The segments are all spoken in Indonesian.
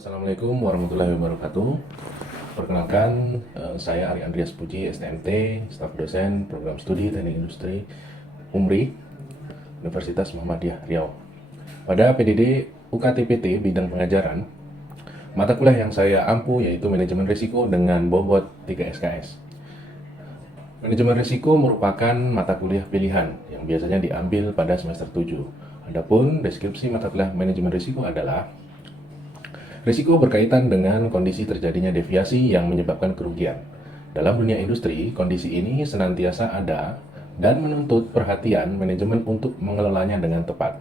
Assalamualaikum warahmatullahi wabarakatuh. Perkenalkan, saya Ari Andreas Puji, STMT, staf dosen program studi Teknik Industri UMRI, Universitas Muhammadiyah Riau. Pada PDD UKTPT bidang pengajaran, mata kuliah yang saya ampu yaitu manajemen risiko dengan bobot 3 SKS. Manajemen risiko merupakan mata kuliah pilihan yang biasanya diambil pada semester 7. Adapun deskripsi mata kuliah manajemen risiko adalah risiko berkaitan dengan kondisi terjadinya deviasi yang menyebabkan kerugian. Dalam dunia industri, kondisi ini senantiasa ada dan menuntut perhatian manajemen untuk mengelolanya dengan tepat.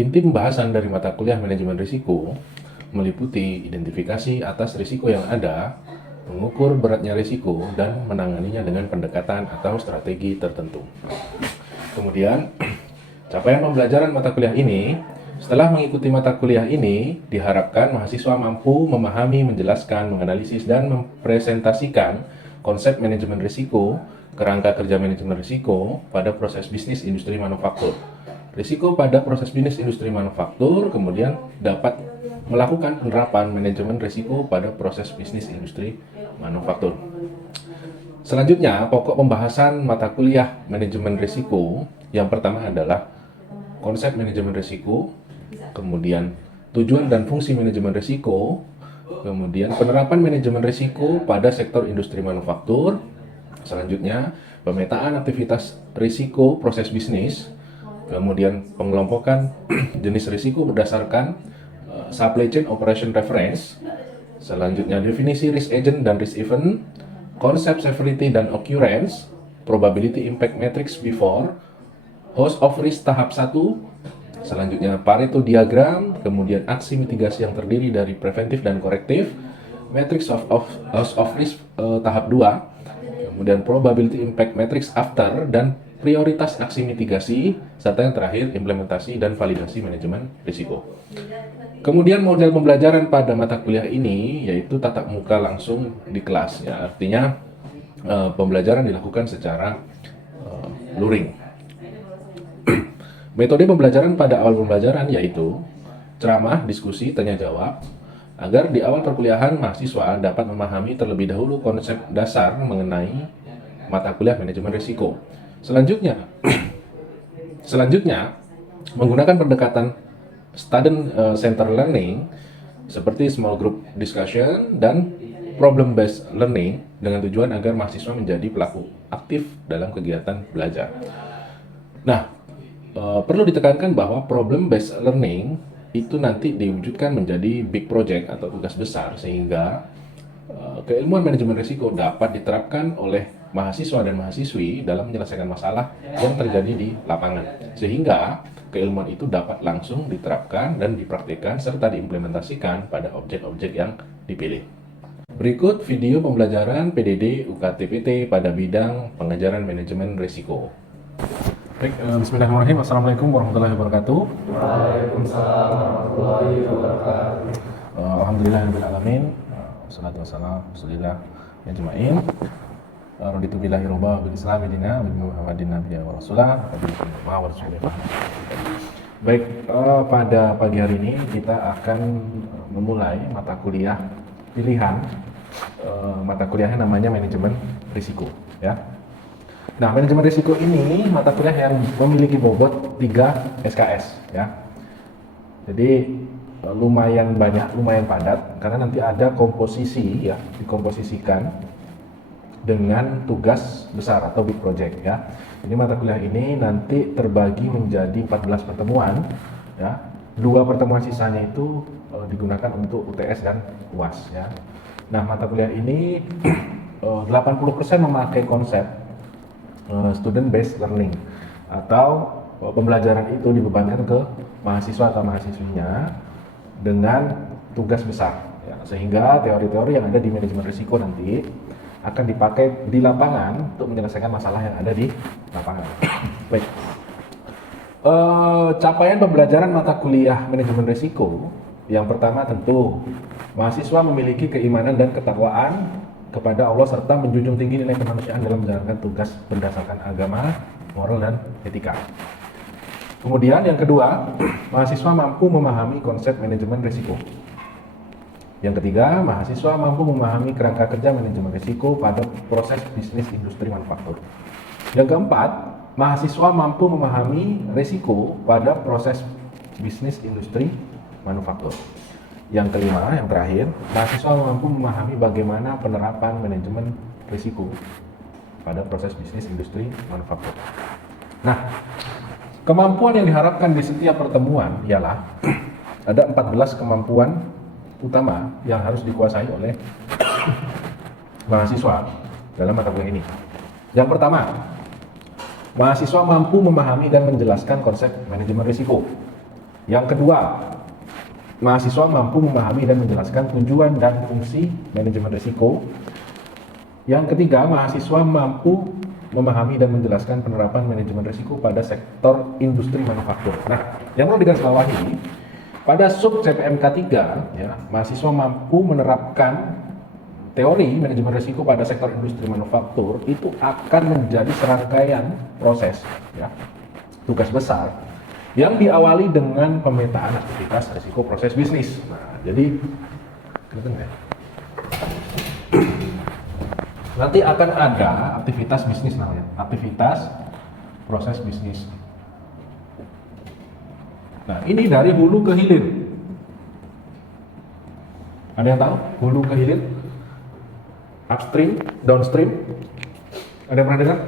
Inti pembahasan dari mata kuliah manajemen risiko meliputi identifikasi atas risiko yang ada, mengukur beratnya risiko, dan menanganinya dengan pendekatan atau strategi tertentu. Kemudian, capaian pembelajaran mata kuliah ini. Setelah mengikuti mata kuliah ini, diharapkan mahasiswa mampu memahami, menjelaskan, menganalisis, dan mempresentasikan konsep manajemen risiko, kerangka kerja manajemen risiko pada proses bisnis industri manufaktur. Risiko pada proses bisnis industri manufaktur kemudian dapat melakukan penerapan manajemen risiko pada proses bisnis industri manufaktur. Selanjutnya, pokok pembahasan mata kuliah manajemen risiko yang pertama adalah konsep manajemen risiko, kemudian tujuan dan fungsi manajemen risiko, kemudian penerapan manajemen risiko pada sektor industri manufaktur, selanjutnya pemetaan aktivitas risiko proses bisnis, kemudian pengelompokan jenis risiko berdasarkan supply chain operation reference, selanjutnya definisi risk agent dan risk event, konsep severity dan occurrence, probability impact matrix before, host of risk tahap 1, selanjutnya Pareto diagram, kemudian aksi mitigasi yang terdiri dari preventif dan korektif, matrix of risk tahap 2, kemudian probability impact matrix after, dan prioritas aksi mitigasi, serta yang terakhir implementasi dan validasi manajemen risiko. Kemudian model pembelajaran pada mata kuliah ini yaitu tatap muka langsung di kelas, ya, artinya pembelajaran dilakukan secara luring. Metode pembelajaran pada awal pembelajaran yaitu ceramah, diskusi, tanya jawab, agar di awal perkuliahan mahasiswa dapat memahami terlebih dahulu konsep dasar mengenai mata kuliah manajemen risiko. Selanjutnya, menggunakan pendekatan student center learning seperti small group discussion dan problem based learning dengan tujuan agar mahasiswa menjadi pelaku aktif dalam kegiatan belajar. Nah, perlu ditekankan bahwa problem based learning itu nanti diwujudkan menjadi big project atau tugas besar sehingga keilmuan manajemen risiko dapat diterapkan oleh mahasiswa dan mahasiswi dalam menyelesaikan masalah yang terjadi di lapangan, sehingga keilmuan itu dapat langsung diterapkan dan dipraktikkan serta diimplementasikan pada objek-objek yang dipilih. Berikut video pembelajaran PDD UKTPT pada bidang pengajaran manajemen risiko. Baik, bismillahirrahmanirrahim. Assalamualaikum warahmatullahi wabarakatuh. Waalaikumsalam warahmatullahi wabarakatuh. Alhamdulillahirrahmanirrahim. Wassalatu wassalamu rasulillah ya jema'in. Raditu billahi robba bil islami dina wa muhammadin nabiyya wa rasulah wa rasulillah. Baik, pada pagi hari ini kita akan memulai mata kuliah pilihan. Mata kuliahnya namanya manajemen risiko, ya. Nah, manajemen risiko ini mata kuliah yang memiliki bobot 3 SKS, ya. Jadi lumayan banyak, lumayan padat karena nanti ada komposisi, ya, dikomposisikan dengan tugas besar atau big project, ya. Jadi mata kuliah ini nanti terbagi menjadi 14 pertemuan, ya. 2 pertemuan sisanya itu digunakan untuk UTS dan UAS, ya. Nah, mata kuliah ini 80% memakai konsep student based learning atau pembelajaran itu dibebankan ke mahasiswa atau mahasiswinya dengan tugas besar, ya, sehingga teori-teori yang ada di manajemen risiko nanti akan dipakai di lapangan untuk menyelesaikan masalah yang ada di lapangan. Baik, capaian pembelajaran mata kuliah manajemen risiko yang pertama tentu mahasiswa memiliki keimanan dan ketakwaan kepada Allah serta menjunjung tinggi nilai kemanusiaan dalam menjalankan tugas berdasarkan agama, moral, dan etika. Kemudian yang kedua, mahasiswa mampu memahami konsep manajemen risiko. Yang ketiga, mahasiswa mampu memahami kerangka kerja manajemen risiko pada proses bisnis industri manufaktur. Yang keempat, mahasiswa mampu memahami risiko pada proses bisnis industri manufaktur. Yang kelima, yang terakhir, mahasiswa mampu memahami bagaimana penerapan manajemen risiko pada proses bisnis industri manufaktur. Nah, kemampuan yang diharapkan di setiap pertemuan ialah ada 14 kemampuan utama yang harus dikuasai oleh mahasiswa dalam mata kuliah ini. Yang pertama, mahasiswa mampu memahami dan menjelaskan konsep manajemen risiko. Yang kedua, mahasiswa mampu memahami dan menjelaskan tujuan dan fungsi manajemen risiko. Yang ketiga, mahasiswa mampu memahami dan menjelaskan penerapan manajemen risiko pada sektor industri manufaktur. Nah, yang perlu digarisbawahi, pada sub CPMK 3, ya, mahasiswa mampu menerapkan teori manajemen risiko pada sektor industri manufaktur itu akan menjadi serangkaian proses, ya, tugas besar yang diawali dengan pemetaan aktivitas risiko proses bisnis. Nah, jadi kelihatan nggak? Nanti akan ada aktivitas bisnis namanya, aktivitas proses bisnis. Nah, ini dari hulu ke hilir. Ada yang tahu hulu ke hilir? Upstream, downstream? Ada yang pernah dengar?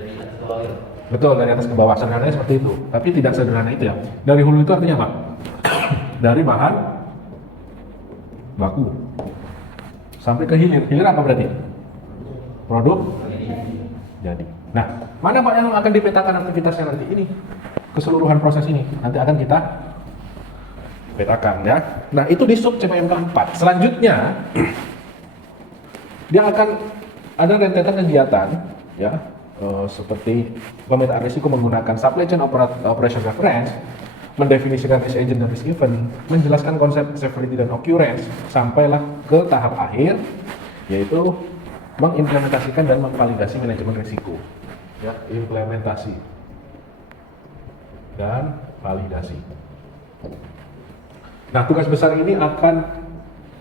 Dari atas ke bawah. Betul, dari atas ke bawah. Sederhananya seperti itu. Tapi tidak sederhana itu ya. Dari hulu itu artinya apa? Dari bahan baku sampai ke hilir. Hilir apa berarti? Produk jadi. Nah, mana Pak yang akan dipetakan aktivitasnya nanti ini? Keseluruhan proses ini nanti akan kita petakan, ya. Nah, itu di sub CPMK 4. Selanjutnya dia akan ada rentetan kegiatan, ya, seperti pemetaan risiko menggunakan supply chain operation reference, mendefinisikan risk agent dan risk event, menjelaskan konsep severity dan occurrence, sampailah ke tahap akhir, yaitu mengimplementasikan dan memvalidasi manajemen risiko, ya, implementasi dan validasi. Nah, tugas besar ini akan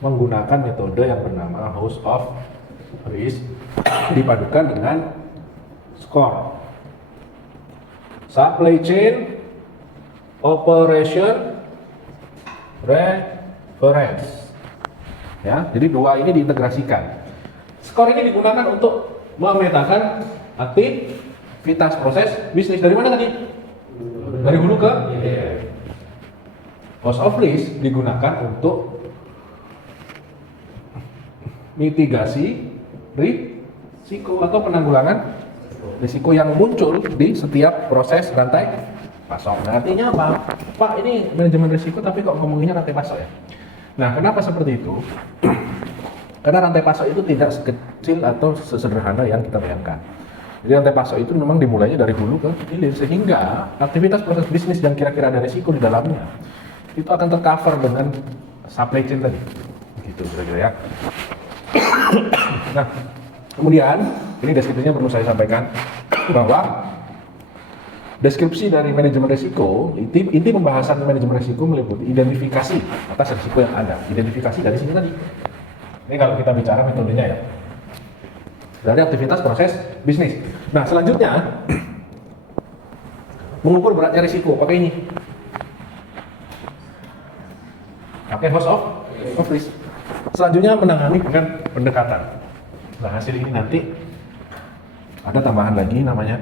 menggunakan metode yang bernama House of Risk dipadukan dengan SCORE, Supply Chain Operation Reference. Ya, jadi dua ini diintegrasikan. SCORE ini digunakan untuk memetakan aktivitas proses bisnis. Dari mana tadi? Dari hulu ke House of Risk digunakan untuk mitigasi risiko atau penanggulangan risiko yang muncul di setiap proses rantai pasok. Nah, artinya apa? Pak, ini manajemen risiko tapi kok ngomonginnya rantai pasok ya? Nah, kenapa seperti itu? Karena rantai pasok itu tidak sekecil atau sesederhana yang kita bayangkan. Jadi rantai pasok itu memang dimulainya dari hulu ke hilir, sehingga aktivitas proses bisnis yang kira-kira ada risiko di dalamnya itu akan tercover dengan supply chain tadi, gitu kira-kira ya. Nah, kemudian ini deskripsinya perlu saya sampaikan bahwa deskripsi dari manajemen risiko, inti pembahasan manajemen risiko meliputi identifikasi atas risiko yang ada. Identifikasi dari sini tadi. Ini kalau kita bicara metodenya ya. Dari aktivitas proses bisnis. Nah, selanjutnya mengukur beratnya risiko pakai ini. Pakai House of Risk. Selanjutnya menangani dengan pendekatan. Nah, hasil ini nanti ada tambahan lagi namanya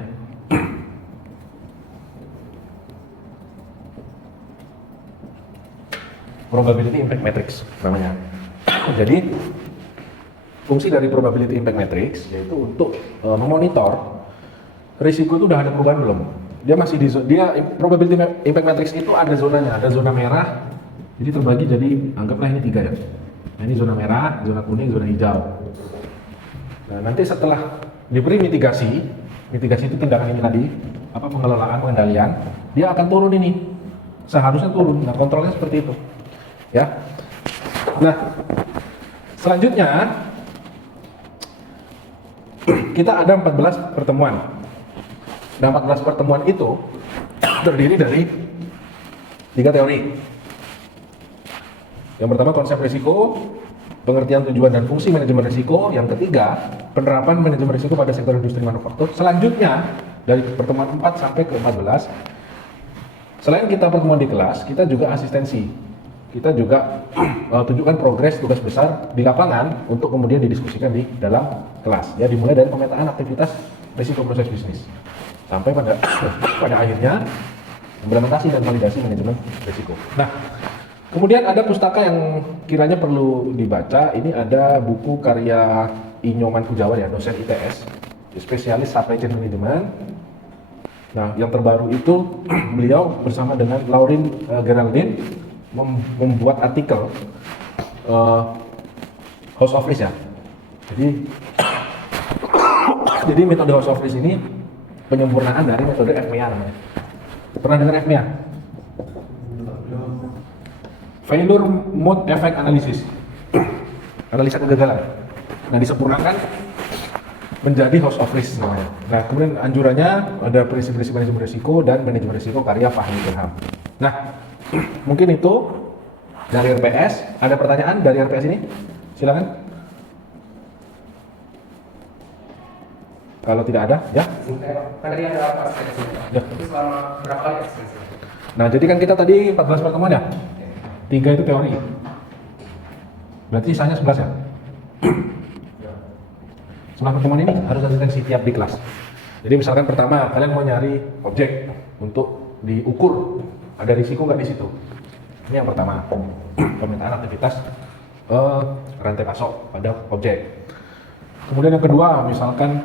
probability impact matrix namanya. Jadi fungsi dari probability impact matrix yaitu untuk memonitor risiko itu udah ada perubahan belum. Dia masih di probability impact matrix itu ada zonanya, ada zona merah. Jadi terbagi jadi anggaplah ini 3 ya. Nah, ini zona merah, zona kuning, zona hijau. Nah, nanti setelah diberi mitigasi itu tindakan ini tadi, apa pengelolaan, pengendalian, dia akan turun ini. Seharusnya turun. Nah, kontrolnya seperti itu. Ya. Nah, selanjutnya kita ada 14 pertemuan. Nah, 14 pertemuan itu terdiri dari 3 teori. Yang pertama konsep risiko, pengertian tujuan dan fungsi manajemen risiko. Yang ketiga, penerapan manajemen risiko pada sektor industri manufaktur. Selanjutnya, dari pertemuan 4 sampai ke 14, selain kita pertemuan di kelas, kita juga asistensi. Kita juga tunjukkan progres tugas besar di lapangan untuk kemudian didiskusikan di dalam kelas. Ya, dimulai dari pemetaan aktivitas risiko proses bisnis sampai pada akhirnya implementasi dan validasi manajemen risiko. Nah, kemudian ada pustaka yang kiranya perlu dibaca. Ini ada buku karya Inyoman Pujawan ya, dosen ITS, spesialis supply chain management. Nah, yang terbaru itu beliau bersama dengan Laurin Geraldine membuat artikel House of Risk ya. Jadi metode House of Risk ini penyempurnaan dari metode FMEA namanya. Pernah dengar FMEA? Failure Mode Effect Analysis, analisa kegagalan. Nah, disempurnakan menjadi House of Risk namanya. Nah, kemudian anjurannya ada prinsip-prinsip manajemen risiko dan manajemen risiko karya Fahmi Ilham. Nah, mungkin itu dari RPS. Ada pertanyaan dari RPS ini? Silakan. Kalau tidak ada, ya. Tadi ada apa sesi? Ya. Itu selama berapa kali sesi? Nah, jadi kan kita tadi 14 pertemuan ya. 3 itu teori. Berarti sisanya 11 ya? Setelah pertemuan ini harus asistensi tiap di kelas. Jadi misalkan pertama kalian mau nyari objek untuk diukur, ada risiko nggak di situ. Ini yang pertama, pemetaan aktivitas rantai pasok pada objek. Kemudian yang kedua, misalkan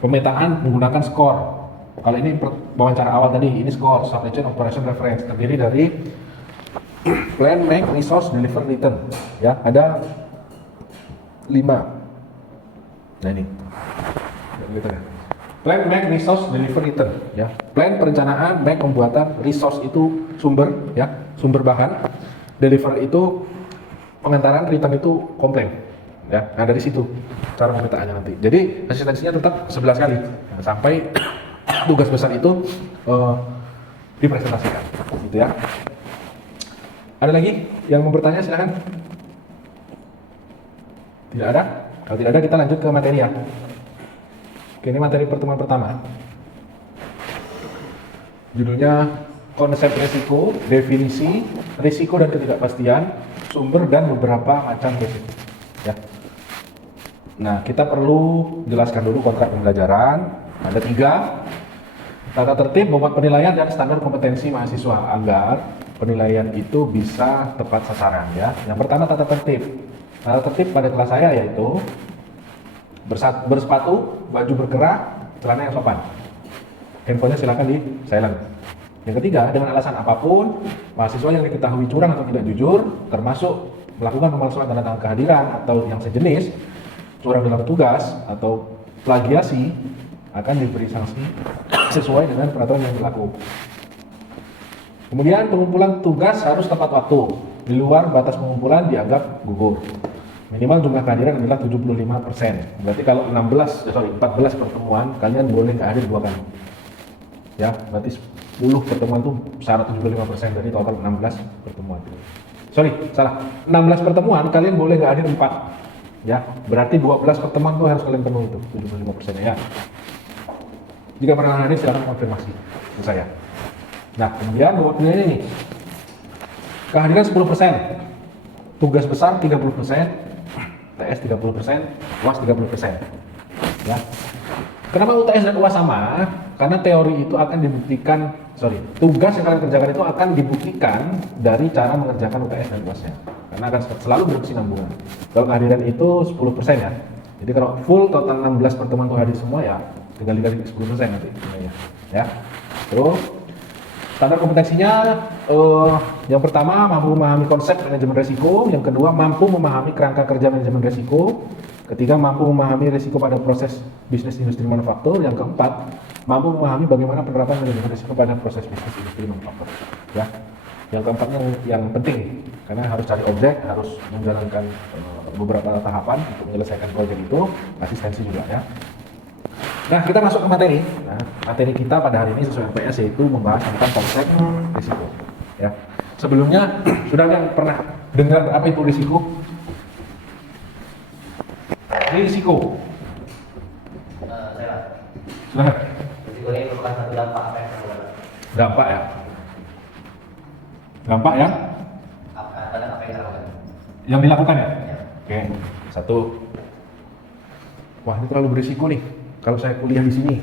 pemetaan menggunakan skor. Kalau ini wawancara awal tadi, ini skor supply chain operation reference terdiri dari plan, make, resource, deliver, return. Ya, ada 5. Nah ini, gitu ya. Plan, make, resource, deliver, return. Ya, plan perencanaan, make pembuatan, resource itu sumber, ya, sumber bahan, deliver itu pengantaran, return itu komplain. Ya, nah dari situ cara pemetaannya nanti. Jadi asistensinya tetap 11 kali sampai tugas besar itu dipresentasikan, gitu ya. Ada lagi yang mau bertanya, silahkan. Tidak ada? Kalau tidak ada, kita lanjut ke materi ya. Oke, ini materi pertemuan pertama. Judulnya konsep risiko, definisi, risiko dan ketidakpastian, sumber dan beberapa macam risiko. Ya. Nah, kita perlu jelaskan dulu kontrak pembelajaran. Ada 3. Tata tertib, bobot penilaian, dan standar kompetensi mahasiswa agar penilaian itu bisa tepat sasaran ya. Yang pertama tata tertib. Tata tertib pada kelas saya yaitu bersepatu, baju berkerah, celana yang sopan. Handphonenya silakan di silent. Yang ketiga, dengan alasan apapun, mahasiswa yang diketahui curang atau tidak jujur, termasuk melakukan pemalsuan tanda tangan kehadiran atau yang sejenis, curang dalam tugas atau plagiasi, akan diberi sanksi sesuai dengan peraturan yang berlaku. Kemudian pengumpulan tugas harus tepat waktu. Di luar batas pengumpulan dianggap gugur. Minimal jumlah kehadiran adalah 75%. Berarti kalau 14 pertemuan kalian boleh nggak hadir 2 kali. Ya, berarti 10 pertemuan itu syarat 75% dari total 16 pertemuan. Sorry, salah. 16 pertemuan kalian boleh nggak hadir 4. Ya, berarti 12 pertemuan itu harus kalian penuhi itu 75% ya. Jika pernah hadir silakan konfirmasi ke saya. Nah, kemudian bobot penilaian ini. Kehadiran 10%, tugas besar 30%, TS 30%, UAS 30%. Ya. Kenapa UTS dan UAS sama? Karena teori itu akan dibuktikan, tugas yang kalian kerjakan itu akan dibuktikan dari cara mengerjakan UTS dan UAS-nya. Karena akan selalu berkesinambungan. Kalau kehadiran itu 10% ya. Jadi kalau full total 16 pertemuan itu hadir semua ya, tinggal dikali 10% nanti. Ya. Terus standar kompetensinya yang pertama mampu memahami konsep manajemen risiko, yang kedua mampu memahami kerangka kerja manajemen risiko, ketiga mampu memahami risiko pada proses bisnis industri manufaktur, yang keempat mampu memahami bagaimana penerapan manajemen risiko pada proses bisnis industri manufaktur. Ya, yang keempatnya yang penting karena harus cari objek, harus menjalankan beberapa tahapan untuk menyelesaikan proyek itu, asistensi juga ya. Nah, kita masuk ke materi. Nah, materi kita pada hari ini sesuai PS yaitu membahas tentang konsep risiko. Ya. Sebelumnya sudah yang pernah dengar apa itu risiko? Risiko. Saya Silakan. risiko ini merupakan satu dampak apa yang terjadi? Dampak ya. Dampak ya Apa yang dilakukan? yang dilakukan ya. Ya. Oke, satu. Wah, ini terlalu berisiko nih. Kalau saya kuliah di sini,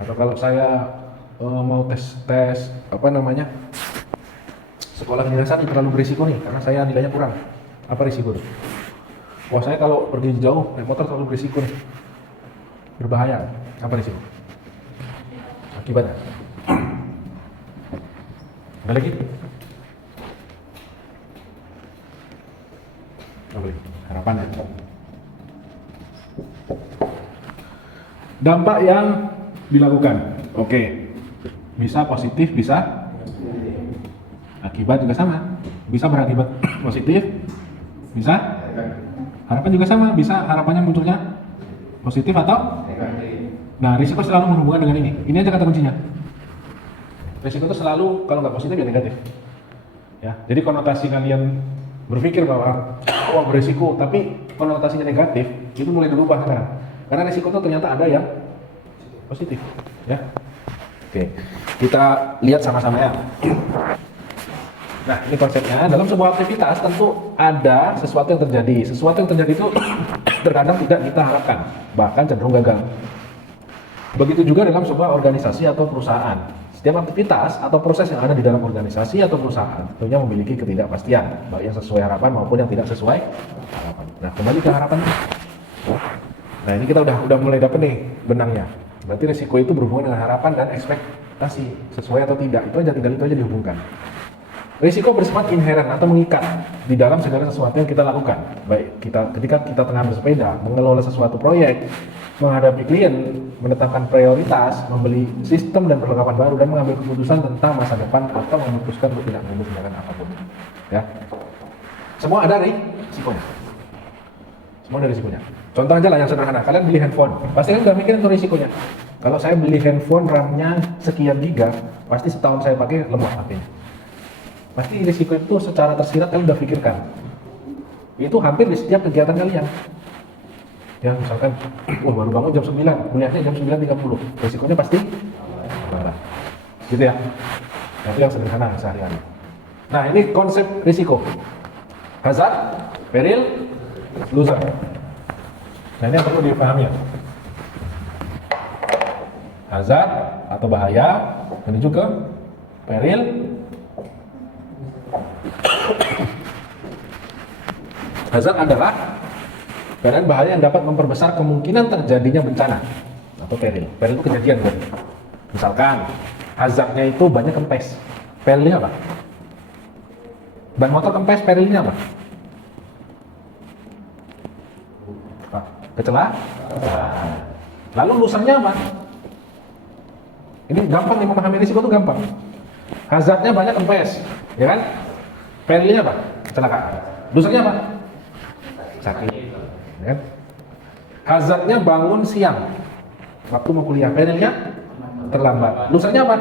atau kalau saya mau tes apa namanya sekolah di dasar, ini terlalu berisiko nih, karena saya nilainya kurang. Apa risiko tuh? Wah, saya kalau pergi jauh naik motor terlalu berisiko nih, berbahaya. Apa risiko? Akibatnya? Ada lagi? Boleh. Harapan ya. Dampak yang dilakukan. Oke. Bisa positif, bisa akibat juga sama. Bisa berakibat positif, bisa harapan juga sama. Bisa harapannya munculnya positif atau nah, risiko selalu berhubungan dengan ini. Ini aja kata kuncinya. Risiko itu selalu kalau nggak positif ya negatif. Ya, jadi konotasi kalian berpikir bahwa wah berisiko, tapi konotasinya negatif, itu mulai berubah sekarang. Karena risiko itu ternyata ada yang positif, ya. Oke, kita lihat sama-sama ya. Nah, ini konsepnya. Dalam sebuah aktivitas tentu ada sesuatu yang terjadi. Sesuatu yang terjadi itu terkadang tidak kita harapkan, bahkan cenderung gagal. Begitu juga dalam sebuah organisasi atau perusahaan. Setiap aktivitas atau proses yang ada di dalam organisasi atau perusahaan tentunya memiliki ketidakpastian, baik yang sesuai harapan maupun yang tidak sesuai harapan. Nah, kembali ke harapan. Nah, ini kita udah mulai dapet nih benangnya. Berarti risiko itu berhubungan dengan harapan dan ekspektasi, sesuai atau tidak. Itu aja dihubungkan. Risiko bersifat inheren atau mengikat di dalam segala sesuatu yang kita lakukan. Baik ketika kita tengah bersepeda, mengelola sesuatu proyek, menghadapi klien, menetapkan prioritas, membeli sistem dan perlengkapan baru, dan mengambil keputusan tentang masa depan atau memutuskan untuk tidak mengambil tindakan apapun. Ya, semua ada risikonya. Semua ada risikonya. Contoh aja lah yang sederhana. Kalian beli handphone, pasti kan udah mikirin tuh risikonya. Kalau saya beli handphone RAM-nya sekian giga, pasti setahun saya pakai lemah HP-nya. Pasti risiko itu secara tersirat kalian udah pikirkan. Itu hampir di setiap kegiatan kalian. Ya, misalkan, baru bangun jam 9, kuliahnya jam 9.30. Risikonya pasti marah. Gitu ya. Nah, itu yang sederhana sehari-hari. Nah, ini konsep risiko. Hazard, peril, loser. Nah, ini yang perlu dipahami ya. Hazard atau bahaya, menuju ke peril, hazard adalah keadaan bahaya yang dapat memperbesar kemungkinan terjadinya bencana atau peril. Peril itu kejadian kan? Misalkan hazardnya itu banyak kempes, perilnya apa? Ban motor kempes, perilnya apa? Kecelakaan. Lalu losernya apa? Ini gampang nih, memahami risiko itu gampang. Hazardnya banyak kempes, ya kan? Perilnya apa? Kecelakaan. Losernya apa? Sakit. Ya kan? Hazardnya bangun siang waktu mau kuliah, perilnya terlambat. Losernya apa?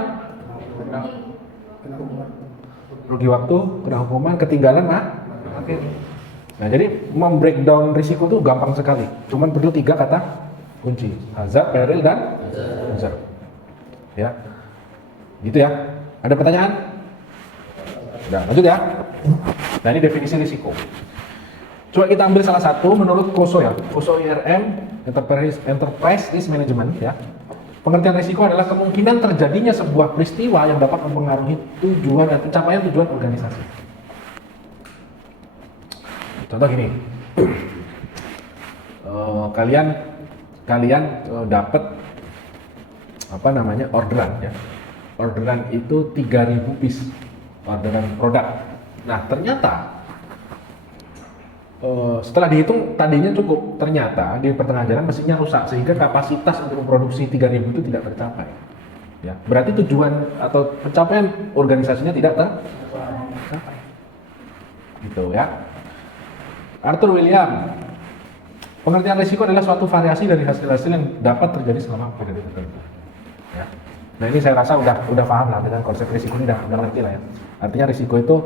Rugi waktu, kena hukuman, ketinggalan oke. Nah, jadi membreakdown risiko itu gampang sekali. Cuman perlu 3 kata kunci: hazard, peril, dan loser. Ya, gitu ya. Ada pertanyaan? Udah, lanjut ya. Nah, ini definisi risiko. Coba kita ambil salah satu menurut KOSO ya. KOSO IRM, Enterprise Risk Management ya. Pengertian risiko adalah kemungkinan terjadinya sebuah peristiwa yang dapat mempengaruhi tujuan dan pencapaian tujuan organisasi. Contoh gini. Kalian dapat apa namanya? Orderan ya. Orderan itu 3.000 piece. Orderan produk. Nah, ternyata setelah dihitung tadinya cukup, ternyata di pertengahan jalan mesinnya rusak sehingga kapasitas untuk memproduksi 3.000 itu tidak tercapai. Ya, berarti tujuan atau pencapaian organisasinya tidak tercapai. Gitu ya. Arthur William, pengertian risiko adalah suatu variasi dari hasil-hasil yang dapat terjadi selama periode tertentu. Ya. Nah ini saya rasa udah paham lah dengan konsep risiko ini, udah ngerti lah ya. Artinya risiko itu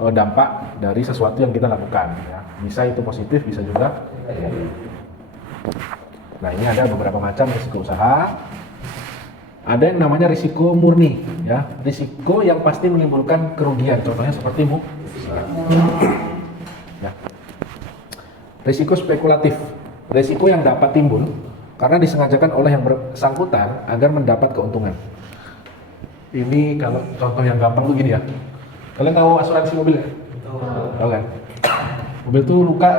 dampak dari sesuatu yang kita lakukan ya. Bisa itu positif, bisa juga negatif. Nah ini ada beberapa macam risiko usaha. Ada yang namanya risiko murni ya, risiko yang pasti menimbulkan kerugian, contohnya seperti ya. Risiko spekulatif, risiko yang dapat timbul karena disengajakan oleh yang bersangkutan agar mendapat keuntungan. Ini kalau contoh yang gampang tuh gini ya, kalian tahu asuransi mobil ya? Tahu kan? Mobil tuh luka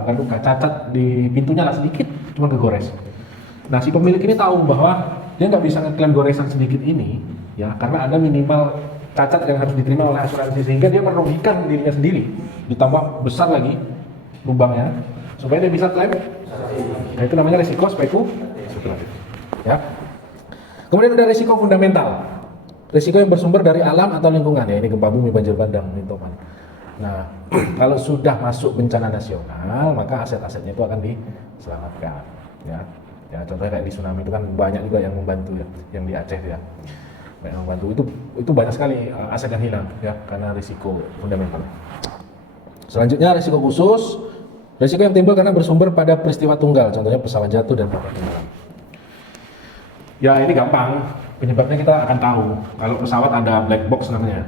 bukan luka, cacat di pintunya lah sedikit, cuma kegores. Nah si pemilik ini tahu bahwa dia nggak bisa ngeklaim goresan sedikit ini ya, karena ada minimal cacat yang harus diterima oleh asuransi, sehingga dia merugikan dirinya sendiri, ditambah besar lagi lubangnya supaya dia bisa klaim. Nah itu namanya risiko spekulatif ya. Kemudian ada risiko fundamental, risiko yang bersumber dari alam atau lingkungan ya, ini gempa bumi, banjir bandang, lintuman. Nah kalau sudah masuk bencana nasional maka aset-asetnya itu akan diselamatkan ya. Ya contohnya kayak di tsunami itu kan banyak juga yang membantu ya, yang di Aceh ya, banyak yang membantu. Itu banyak sekali aset yang hilang ya karena risiko fundamental. Selanjutnya risiko khusus, risiko yang timbul karena bersumber pada peristiwa tunggal, contohnya pesawat jatuh dan kapal tenggelam. Ya ini gampang, penyebabnya kita akan tahu kalau pesawat ada black box namanya.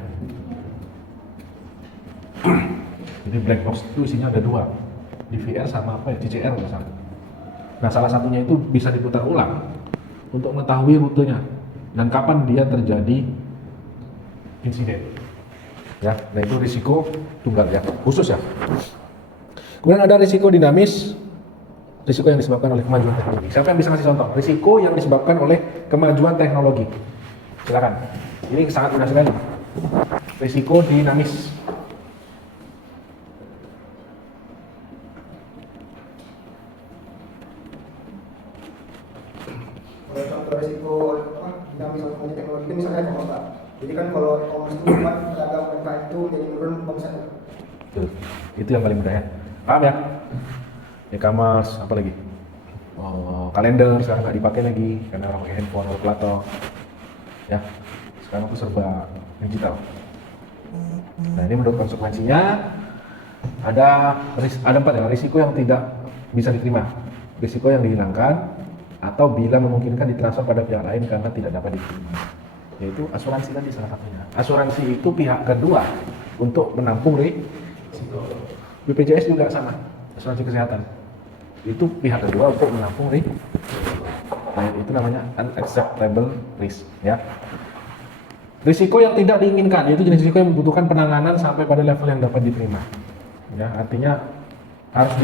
Jadi black box itu isinya ada dua, DVR sama CCR misalnya. Nah salah satunya itu bisa diputar ulang untuk mengetahui rutenya dan kapan dia terjadi insiden ya. Nah itu risiko tunggal ya, khusus ya. Kemudian ada risiko dinamis, risiko yang disebabkan oleh kemajuan teknologi. Siapa yang bisa ngasih contoh risiko yang disebabkan oleh kemajuan teknologi? Silakan, ini sangat mudah sekali. Risiko dinamis. Contoh risiko dinamis teknologi itu misalnya e-commerce Pak. Jadi kan kalau e-commerce itu membuat pedagang UMKM itu jadi menurun omsetnya. Itu yang paling mudah ya. Paham ya? E-commerce apa lagi? Kalender sekarang nggak dipakai lagi karena orang pakai handphone, kalkulator. Ya, sekarang itu serba digital. Nah ini menurut konsekuensinya ada 4 ya, risiko yang tidak bisa diterima, risiko yang dihilangkan atau bila memungkinkan ditransfer pada pihak lain karena tidak dapat diterima, yaitu asuransi tadi salah satunya. Asuransi itu pihak kedua untuk menampung risiko. BPJS juga sama, asuransi kesehatan itu pihak kedua untuk menampung risiko. Nah itu namanya unacceptable risk ya. Risiko yang tidak diinginkan yaitu jenis risiko yang membutuhkan penanganan sampai pada level yang dapat diterima ya, artinya harus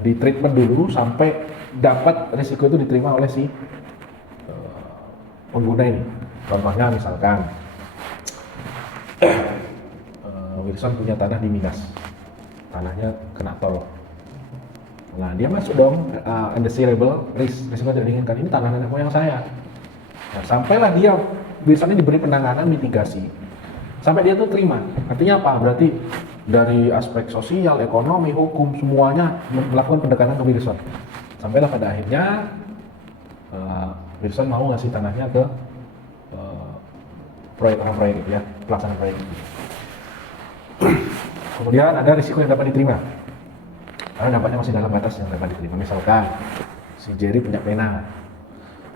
di treatment dulu sampai dapat risiko itu diterima oleh si pengguna ini. Contohnya misalkan Wilson punya tanah di Minas, tanahnya kena tol. Nah dia masuk dong undesirable risk, risiko tidak diinginkan, ini tanah nenek moyang saya. Nah, sampailah dia biasanya diberi penanganan mitigasi sampai dia tuh terima. Artinya apa? Berarti dari aspek sosial, ekonomi, hukum semuanya melakukan pendekatan ke Wilson. Sampailah pada akhirnya Wilson mau ngasih tanahnya ke proyek itu ya, pelaksana proyek itu. Kemudian ada risiko yang dapat diterima karena dampaknya masih dalam batas yang dapat diterima. Misalkan si Jerry punya pena,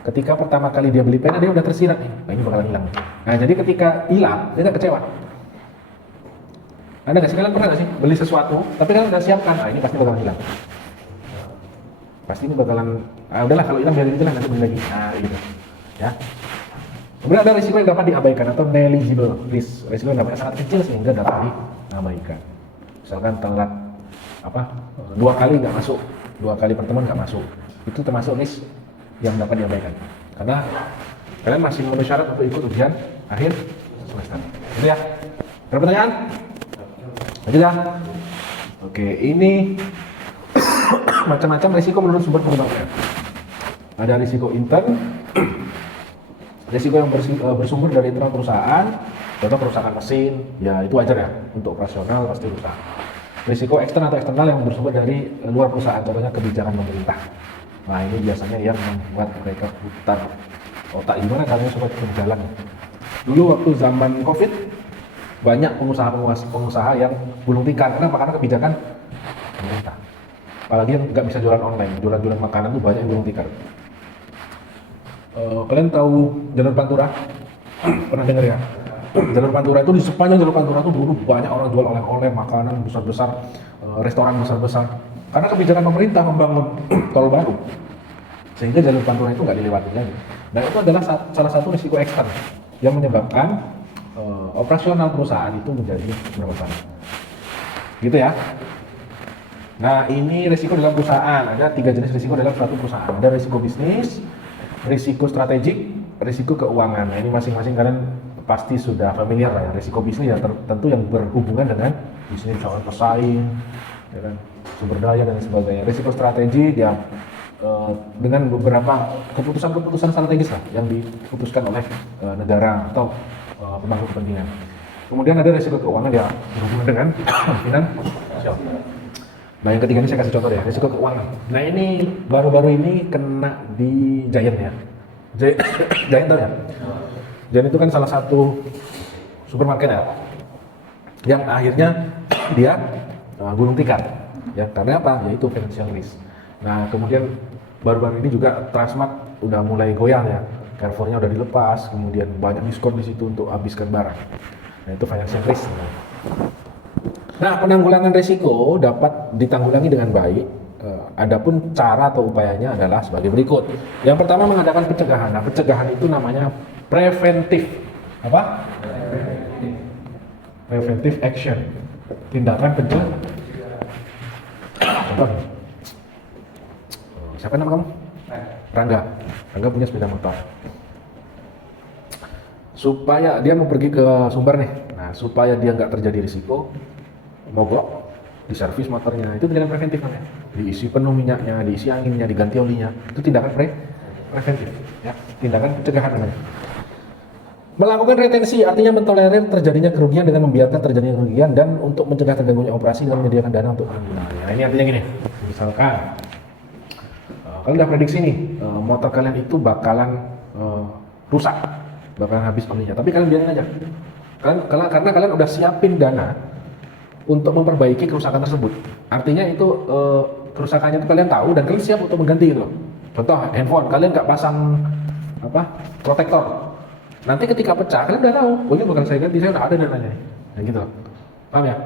ketika pertama kali dia beli pena dia udah tersirat nih, nah ini bakalan hilang. Nah jadi ketika hilang dia nggak kecewa. Anda nggak sih, kalian pernah nggak sih beli sesuatu tapi kalian udah siapkan, nah ini pasti bakalan hilang, pasti ini bakalan udahlah kalau hilang biarin itu lah, nanti beli lagi. Nah gitu ya. Kemudian ada risiko yang dapat diabaikan atau negligible risk, risiko yang dampaknya sangat kecil sehingga dapat diabaikan. Misalkan telat 2 kali nggak masuk, 2 kali pertemuan nggak masuk, itu termasuk risk yang dapat diabaikan karena kalian masih memenuhi syarat untuk ikut ujian akhir semester. Gitu ya. Ada pertanyaan? Lanjut ya. Oke, ini macam-macam risiko menurut sumber penyebabnya. Ada risiko intern, risiko yang bersumber dari internal perusahaan, contoh kerusakan mesin, ya itu wajar ya, untuk operasional pasti rusak. Risiko eksternal atau eksternal yang bersumber dari luar perusahaan, contohnya kebijakan pemerintah. Nah ini biasanya yang membuat mereka putar otak gimana caranya supaya tetap berjalan. Dulu waktu zaman COVID banyak pengusaha yang gulung tikar. Kenapa? Karena kebijakan pemerintah. Apalagi yang nggak bisa jualan online, jualan makanan tuh banyak yang gulung tikar. Kalian tahu Jalur Pantura? Pernah dengar ya? Jalur Pantura itu, di sepanjang Jalur Pantura itu dulu banyak orang jual oleh-oleh, makanan besar-besar, restoran besar-besar. Karena kebijakan pemerintah membangun tol baru, sehingga Jalur Pantura itu nggak dilewati lagi. Dan itu adalah salah satu risiko ekstern yang menyebabkan operasional perusahaan itu menjadi bermasalah. Gitu ya. Nah, ini risiko dalam perusahaan. Ada 3 jenis risiko dalam suatu perusahaan. Ada risiko bisnis, risiko strategik, risiko keuangan. Nah, ini masing-masing kalian pasti sudah familiar lah ya. Risiko bisnis ya tentu yang berhubungan dengan bisnis, misalkan pesaing, ya kan, sumber daya dan sebagainya. Risiko strategik ya dengan beberapa keputusan strategis lah yang diputuskan oleh negara atau pemangku kepentingan. Kemudian ada risiko keuangan ya berhubungan dengan finansial. Nah, yang ketiga ini saya kasih contoh ya, risiko keuangan. Nah, ini baru-baru ini kena di Giant ya. Giant tahu ya? Giant itu kan salah satu supermarket ya, yang akhirnya dia gulung tikar. Ya, karena apa? Yaitu financial risk. Nah, kemudian baru-baru ini juga Transmart udah mulai goyang ya. Carrefour-nya udah dilepas, kemudian banyak diskon di situ untuk habiskan barang. Nah, itu financial risk. Nah, penanggulangan risiko dapat ditanggulangi dengan baik. Adapun cara atau upayanya adalah sebagai berikut. Yang pertama, mengadakan pencegahan. Nah, pencegahan itu namanya preventif. Apa? Preventive action. Tindakan pencegahan. Contoh. Siapa nama kamu? Rangga. Rangga punya sepeda motor. Supaya dia mau pergi ke Sumber nih. Nah, supaya dia nggak terjadi risiko mogok, diservis motornya, itu tindakan preventif namanya. Diisi penuh minyaknya, diisi anginnya, diganti olinya, itu tindakan preventif, ya, tindakan pencegahan namanya. Melakukan retensi artinya mentolerir terjadinya kerugian dengan membiarkan terjadinya kerugian, dan untuk mencegah terganggunya operasi dengan menyediakan dana untuk penanggulangannya. Nah, ini artinya gini, misalkan kalian udah prediksi nih, motor kalian itu bakalan rusak, bakalan habis olinya, tapi kalian biarin aja, karena kalian udah siapin dana untuk memperbaiki kerusakan tersebut. Artinya itu kerusakannya itu kalian tahu dan kalian siap untuk mengganti gitu loh. Contoh handphone, kalian nggak pasang protektor. Nanti ketika pecah kalian udah tahu, oh ini bakal saya ganti, saya udah ada dananya. Ya gitu loh. Paham ya?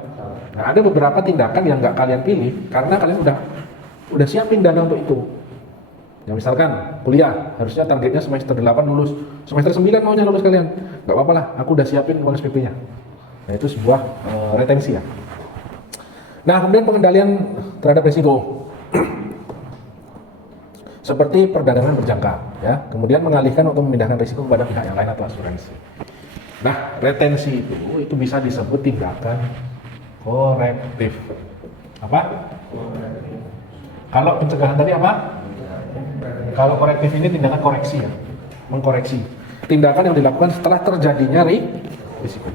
Nah, ada beberapa tindakan yang nggak kalian pilih karena kalian udah siapin dana untuk itu. Ya, misalkan kuliah, harusnya targetnya semester 8 lulus, semester 9 maunya lulus kalian. Nggak apa-apa lah, aku udah siapin uang SPP-nya. Nah, itu sebuah retensi ya. Nah, kemudian pengendalian terhadap risiko seperti perdagangan berjangka, ya. Kemudian mengalihkan untuk memindahkan risiko kepada pihak yang lain atau asuransi. Nah, retensi itu bisa disebut tindakan korektif. Apa? Kalau pencegahan tadi apa? Kalau korektif ini tindakan koreksi ya, mengkoreksi. Tindakan yang dilakukan setelah terjadinya risiko.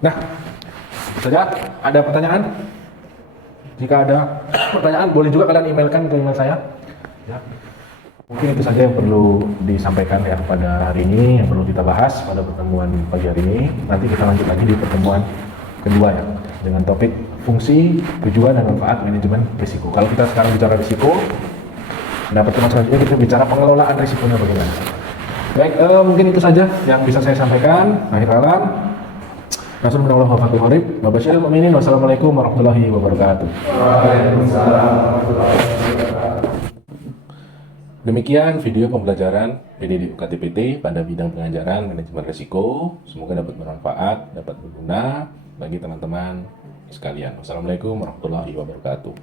Nah, saja ada pertanyaan? Jika ada pertanyaan, boleh juga kalian emailkan ke email saya. Ya. Mungkin itu saja yang perlu disampaikan ya pada hari ini, yang perlu kita bahas pada pertemuan pagi hari ini. Nanti kita lanjut lagi di pertemuan kedua ya, dengan topik fungsi, tujuan, dan manfaat manajemen risiko. Kalau kita sekarang bicara risiko, nah pertemuan selanjutnya kita bicara pengelolaan risikonya bagaimana. Baik, mungkin itu saja yang bisa saya sampaikan. Akhir kalam. Assalamualaikum warahmatullahi wabarakatuh. Wassalamualaikum warahmatullahi wabarakatuh. Demikian video pembelajaran PDD UKTPT pada bidang pengajaran manajemen risiko. Semoga dapat bermanfaat, dapat berguna bagi teman-teman sekalian. Wassalamualaikum warahmatullahi wabarakatuh.